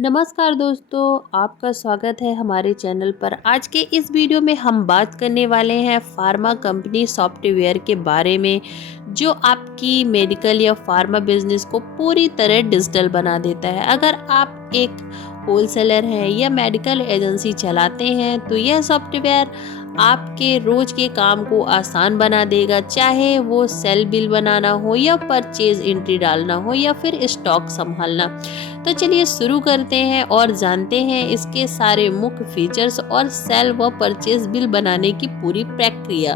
नमस्कार दोस्तों, आपका स्वागत है हमारे चैनल पर। आज के इस वीडियो में हम बात करने वाले हैं फार्मा कंपनी सॉफ्टवेयर के बारे में, जो आपकी मेडिकल या फार्मा बिजनेस को पूरी तरह डिजिटल बना देता है। अगर आप एक होलसेलर हैं या मेडिकल एजेंसी चलाते हैं तो यह सॉफ्टवेयर आपके रोज के काम को आसान बना देगा, चाहे वो सेल बिल बनाना हो या परचेज एंट्री डालना हो या फिर स्टॉक संभालना। तो चलिए शुरू करते हैं और जानते हैं इसके सारे मुख्य फीचर्स और सेल व परचेज बिल बनाने की पूरी प्रक्रिया।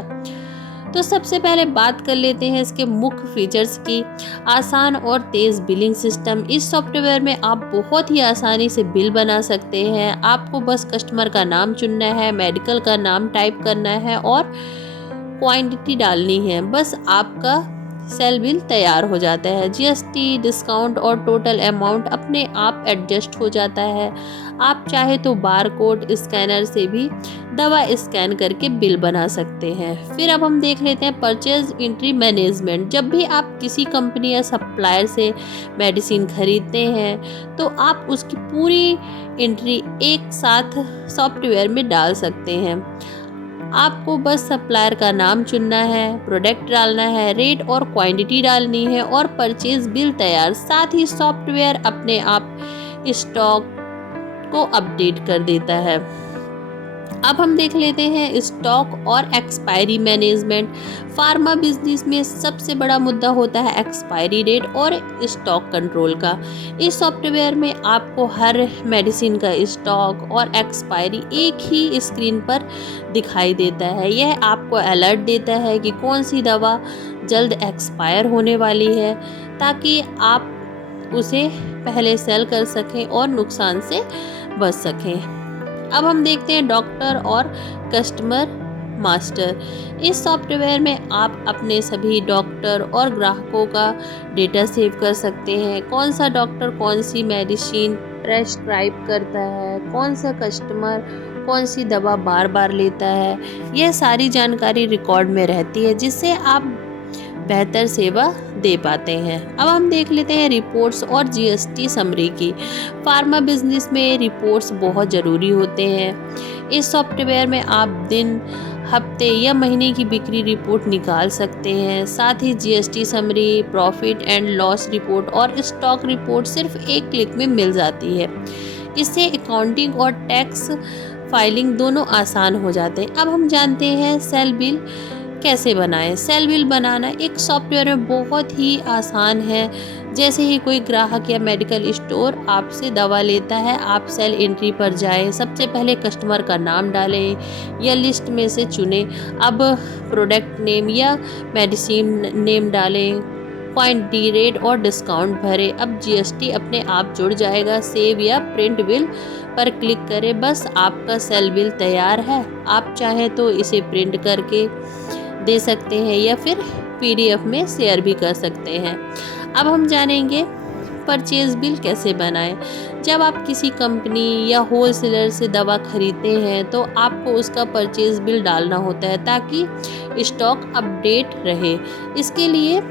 तो सबसे पहले बात कर लेते हैं इसके मुख्य फीचर्स की। आसान और तेज बिलिंग सिस्टम। इस सॉफ्टवेयर में आप बहुत ही आसानी से बिल बना सकते हैं। आपको बस कस्टमर का नाम चुनना है, मेडिकल का नाम टाइप करना है और क्वांटिटी डालनी है, बस आपका सेल बिल तैयार हो जाता है। जीएसटी, डिस्काउंट और टोटल अमाउंट अपने आप एडजस्ट हो जाता है। आप चाहे तो बार कोड स्कैनर से भी दवा स्कैन करके बिल बना सकते हैं। फिर अब हम देख लेते हैं परचेज एंट्री मैनेजमेंट। जब भी आप किसी कंपनी या सप्लायर से मेडिसिन खरीदते हैं तो आप उसकी पूरी एंट्री एक साथ सॉफ्टवेयर में डाल सकते हैं। आपको बस सप्लायर का नाम चुनना है, प्रोडक्ट डालना है, रेट और क्वांटिटी डालनी है और परचेज बिल तैयार। साथ ही सॉफ्टवेयर अपने आप स्टॉक को अपडेट कर देता है। अब हम देख लेते हैं स्टॉक और एक्सपायरी मैनेजमेंट। फार्मा बिजनेस में सबसे बड़ा मुद्दा होता है एक्सपायरी डेट और स्टॉक कंट्रोल का। इस सॉफ्टवेयर में आपको हर मेडिसिन का स्टॉक और एक्सपायरी एक ही स्क्रीन पर दिखाई देता है। यह आपको अलर्ट देता है कि कौन सी दवा जल्द एक्सपायर होने वाली है, ताकि आप उसे पहले सेल कर सकें और नुकसान से बच सकें। अब हम देखते हैं डॉक्टर और कस्टमर मास्टर। इस सॉफ्टवेयर में आप अपने सभी डॉक्टर और ग्राहकों का डेटा सेव कर सकते हैं। कौन सा डॉक्टर कौन सी मेडिसिन प्रेस्क्राइब करता है, कौन सा कस्टमर कौन सी दवा बार बार लेता है, यह सारी जानकारी रिकॉर्ड में रहती है, जिससे आप बेहतर सेवा दे पाते हैं। अब हम देख लेते हैं रिपोर्ट्स और जीएसटी समरी की। फार्मा बिजनेस में रिपोर्ट्स बहुत ज़रूरी होते हैं। इस सॉफ्टवेयर में आप दिन, हफ्ते या महीने की बिक्री रिपोर्ट निकाल सकते हैं। साथ ही GST summary, profit and loss report और स्टॉक रिपोर्ट सिर्फ एक क्लिक में मिल जाती है। इससे अकाउंटिंग और टैक्स फाइलिंग दोनों आसान हो जाते हैं। अब हम जानते हैं सेल बिल कैसे बनाएं। सेल बिल बनाना एक सॉफ्टवेयर में बहुत ही आसान है। जैसे ही कोई ग्राहक या मेडिकल स्टोर आपसे दवा लेता है, आप सेल एंट्री पर जाएं। सबसे पहले कस्टमर का नाम डालें या लिस्ट में से चुनें। अब प्रोडक्ट नेम या मेडिसिन नेम डालें, क्वांटिटी, रेट और डिस्काउंट भरें। अब जीएसटी अपने आप जुड़ जाएगा। सेव या प्रिंट बिल पर क्लिक करें, बस आपका सेल बिल तैयार है। आप चाहें तो इसे प्रिंट करके दे सकते हैं या फिर पीडीएफ में शेयर भी कर सकते हैं। अब हम जानेंगे परचेज बिल कैसे बनाएं। जब आप किसी कंपनी या होलसेलर से दवा खरीदते हैं तो आपको उसका परचेज बिल डालना होता है, ताकि स्टॉक अपडेट रहे। इसके लिए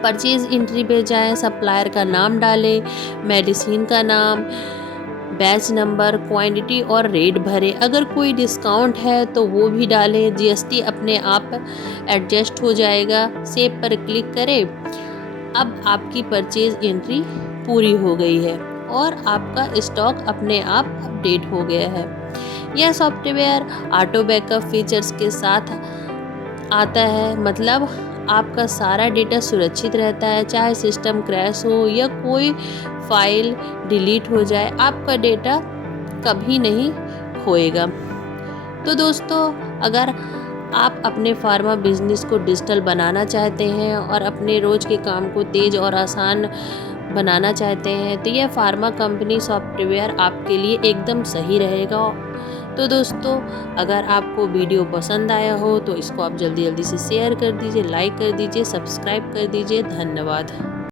परचेज एंट्री पे जाएं, सप्लायर का नाम डालें, मेडिसिन का नाम, बैच नंबर, क्वांटिटी और रेट भरें। अगर कोई डिस्काउंट है तो वो भी डालें। जीएसटी अपने आप एडजस्ट हो जाएगा। सेव पर क्लिक करें। अब आपकी परचेज एंट्री पूरी हो गई है और आपका स्टॉक अपने आप अपडेट हो गया है। यह सॉफ्टवेयर ऑटो बैकअप फीचर्स के साथ आता है, मतलब आपका सारा डेटा सुरक्षित रहता है। चाहे सिस्टम क्रैश हो या कोई फाइल डिलीट हो जाए, आपका डेटा कभी नहीं खोएगा। तो दोस्तों, अगर आप अपने फार्मा बिजनेस को डिजिटल बनाना चाहते हैं और अपने रोज के काम को तेज और आसान बनाना चाहते हैं तो यह फार्मा कंपनी सॉफ्टवेयर आपके लिए एकदम सही रहेगा। तो दोस्तों, अगर आपको वीडियो पसंद आया हो तो इसको आप जल्दी जल्दी से शेयर कर दीजिए, लाइक कर दीजिए, सब्सक्राइब कर दीजिए। धन्यवाद।